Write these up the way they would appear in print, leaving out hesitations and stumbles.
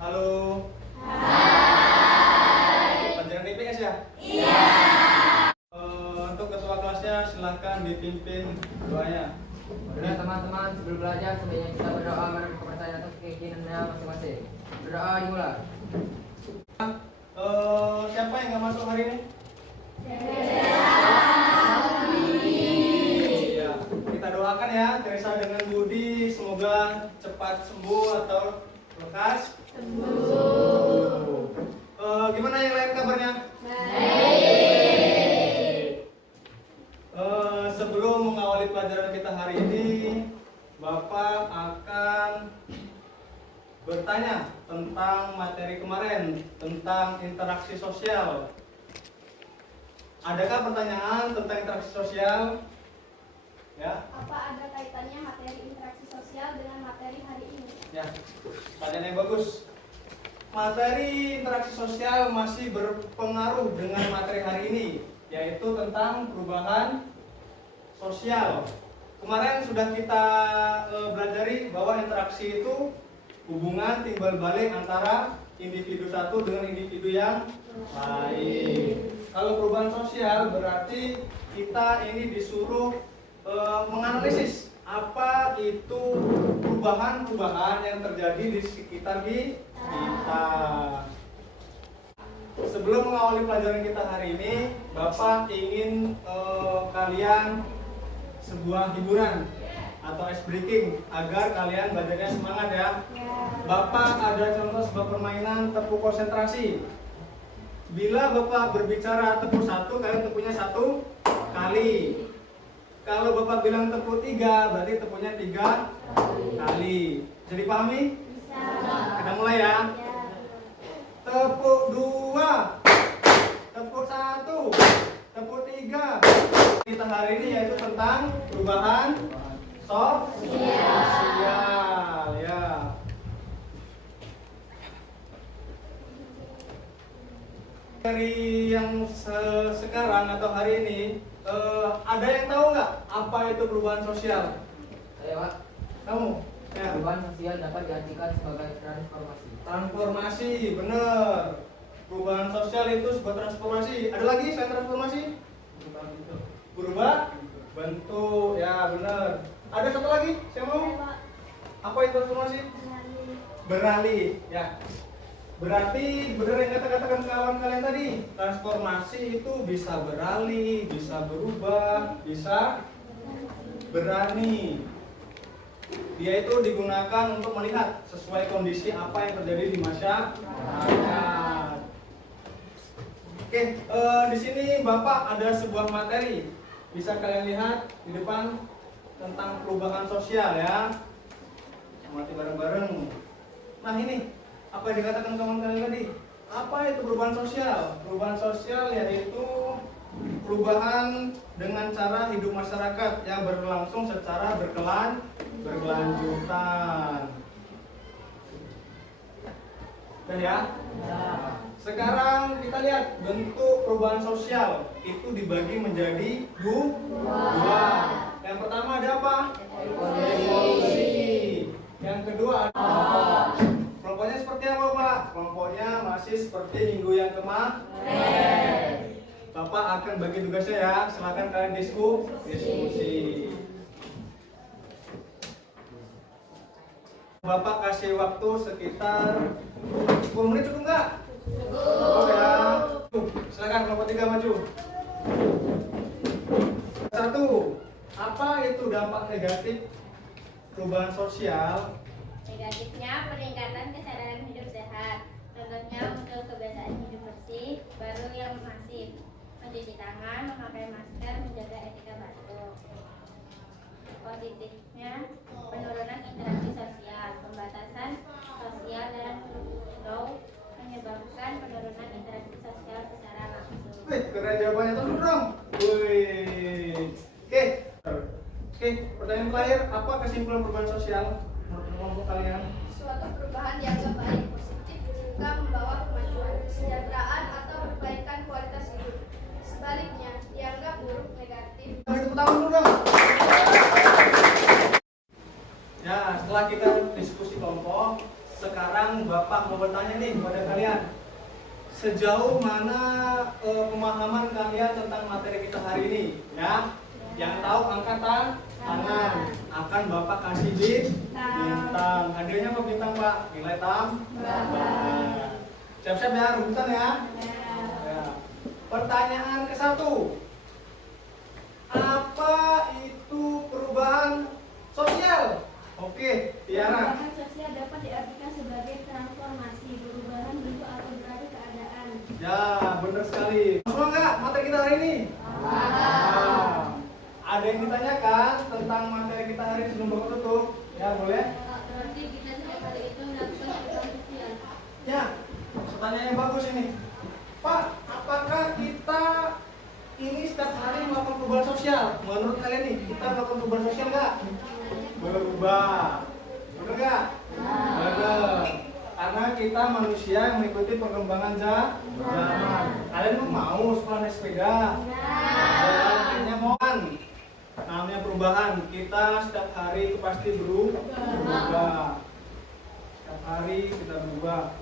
Halo. Hai. Pelajaran IPS ya? Iya. Untuk ketua kelasnya silahkan dipimpin doanya. Udah teman-teman, sebelum belajar sebaiknya kita berdoa menurut kepercayaan atas keyakinannya masing-masing. Berdoa dimulai. Siapa yang nggak masuk hari ini? Iya. Kita doakan ya Teresa dengan Budi, semoga cepat sembuh atau lekas sembuh. Gimana yang lain kabarnya? Baik. Sebelum mengawali pelajaran kita hari ini, Bapak akan bertanya tentang materi kemarin, tentang interaksi sosial. Adakah pertanyaan tentang interaksi sosial? Ya. Apa ada kaitannya materi interaksi sosial dengan materi hari ini? Ya, pertanyaan yang bagus. Materi interaksi sosial masih berpengaruh dengan materi hari ini, yaitu tentang perubahan sosial. Kemarin sudah kita belajari bahwa interaksi itu hubungan timbal balik antara individu satu dengan individu yang lain. Kalau perubahan sosial berarti kita ini disuruh menganalisis apa itu perubahan-perubahan yang terjadi di sekitar kita. Sebelum mengawali pelajaran kita hari ini, Bapak ingin kalian sebuah hiburan atau ice breaking agar kalian belajarnya semangat ya. Bapak ada contoh sebuah permainan tepuk konsentrasi. Bila Bapak berbicara tepuk satu, kalian tepuknya satu kali. Kalau Bapak bilang tepuk tiga, berarti tepuknya tiga kali. Bisa dipahami? Bisa. Kita mulai ya. Tepuk dua, tepuk satu, tepuk tiga. Kita hari ini yaitu tentang perubahan sosial ya. Dari yang sekarang atau hari ini, ada yang tahu nggak apa itu perubahan sosial? Saya Pak, Kamu? Ya. perubahan sosial dapat diartikan sebagai transformasi. Transformasi, bener. Perubahan sosial itu sebuah transformasi. Ada lagi selain transformasi? Berubah bentuk, ya bener. Ada satu lagi, saya mau. Apa itu transformasi? Beralih, ya. Berarti benar yang kata-katakan kawan kalian tadi, transformasi itu bisa beralih, bisa berubah, bisa berani. Dia itu digunakan untuk melihat sesuai kondisi apa yang terjadi di masyarakat. Oke, di sini Bapak ada sebuah materi, bisa kalian lihat di depan tentang perubahan sosial ya. Amati bareng-bareng. Nah ini, apa yang dikatakan kawan kalian tadi? Apa itu perubahan sosial? Perubahan sosial yaitu perubahan dengan cara hidup masyarakat yang berlangsung secara berkelanjutan. Dan ya? Sekarang kita lihat bentuk perubahan sosial itu dibagi menjadi dua. Yang pertama ada apa? Evolusi. Yang kedua ada kelompoknya seperti apa Pak? Kelompoknya masih seperti minggu yang kemarin. Bapak akan bagi tugasnya ya, silakan kalian diskusi. Bapak kasih waktu sekitar 10 menit cukup nggak? Cukup ya. Silakan kelompok 3 maju. 1. Apa itu dampak negatif perubahan sosial? Negatifnya peningkatan kesadaran hidup sehat. Contohnya muncul kebiasaan hidup bersih baru yang masif, mencuci tangan, memakai masker, menjaga etika batuk. Positifnya penurunan interaksi sosial, pembatasan sosial dan low menyebabkan penurunan interaksi sosial secara langsung. Wih, keren jawabannya terus dong. Wih. Oke, pertanyaan terakhir, apa kesimpulan perubahan sosial menurut kelompok kalian? Suatu perubahan yang baik positif juga membawa kemajuan, kesejahteraan atau perbaikan kualitas hidup. Sebaliknya, dianggap buruk negatif. Beri tepuk tangan dulu dong. Ya, setelah kita diskusi kelompok, sekarang sekarang Bapak mau bertanya nih kepada kalian. Sejauh mana pemahaman kalian tentang materi kita hari ini? Ya, yang tahu angkat tangan. Akan Bapak kasih bintang. Hadiahnya apa bintang Pak? Nilai tambah. Siap-siap ya, rebutan ya. Ya. Pertanyaan ke-1. Apa itu perubahan sosial? Oke, Tiara. Perubahan sosial dapat diartikan sebagai transformasi, perubahan bentuk atau berada keadaan. Ya, benar sekali. Semua nggak materi kita hari ini? Nah, ada yang ditanyakan tentang materi kita hari ini sebelum Bapak tutup? Ya, boleh? Berarti kita setiap hari itu melakukan perubahan sosial. Ya, pertanyaan yang bagus ini. Pak, apakah kita ini setiap hari melakukan perubahan sosial? Menurut kalian nih, kita melakukan perubahan sosial nggak? Berubah. Benar nggak? Benar. Karena kita manusia yang mengikuti perkembangan zaman. Kalian mau sekolah naik sepeda? Kayaknya mau kan? Namanya perubahan. Kita setiap hari itu pasti berubah. Setiap hari kita berubah.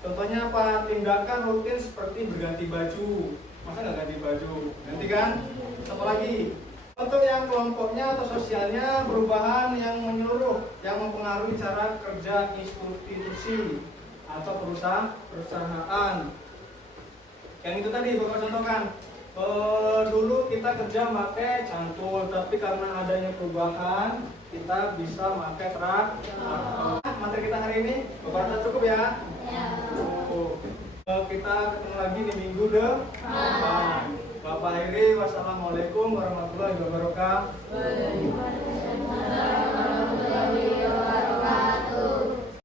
Contohnya apa? Tindakan rutin seperti berganti baju. Masa nggak ganti baju? Ganti kan? Apa lagi? Untuk yang kelompoknya atau sosialnya perubahan yang menyeluruh, yang mempengaruhi cara kerja institusi atau perusahaan. Yang itu tadi Bapak contohkan. Dulu kita kerja pakai cangkul, tapi karena adanya perubahan kita bisa pakai traktor. Materi kita hari ini Bapak rasa cukup ya? Kita ketemu lagi di minggu depan. Bapak akhiri, wassalamualaikum warahmatullahi wabarakatuh.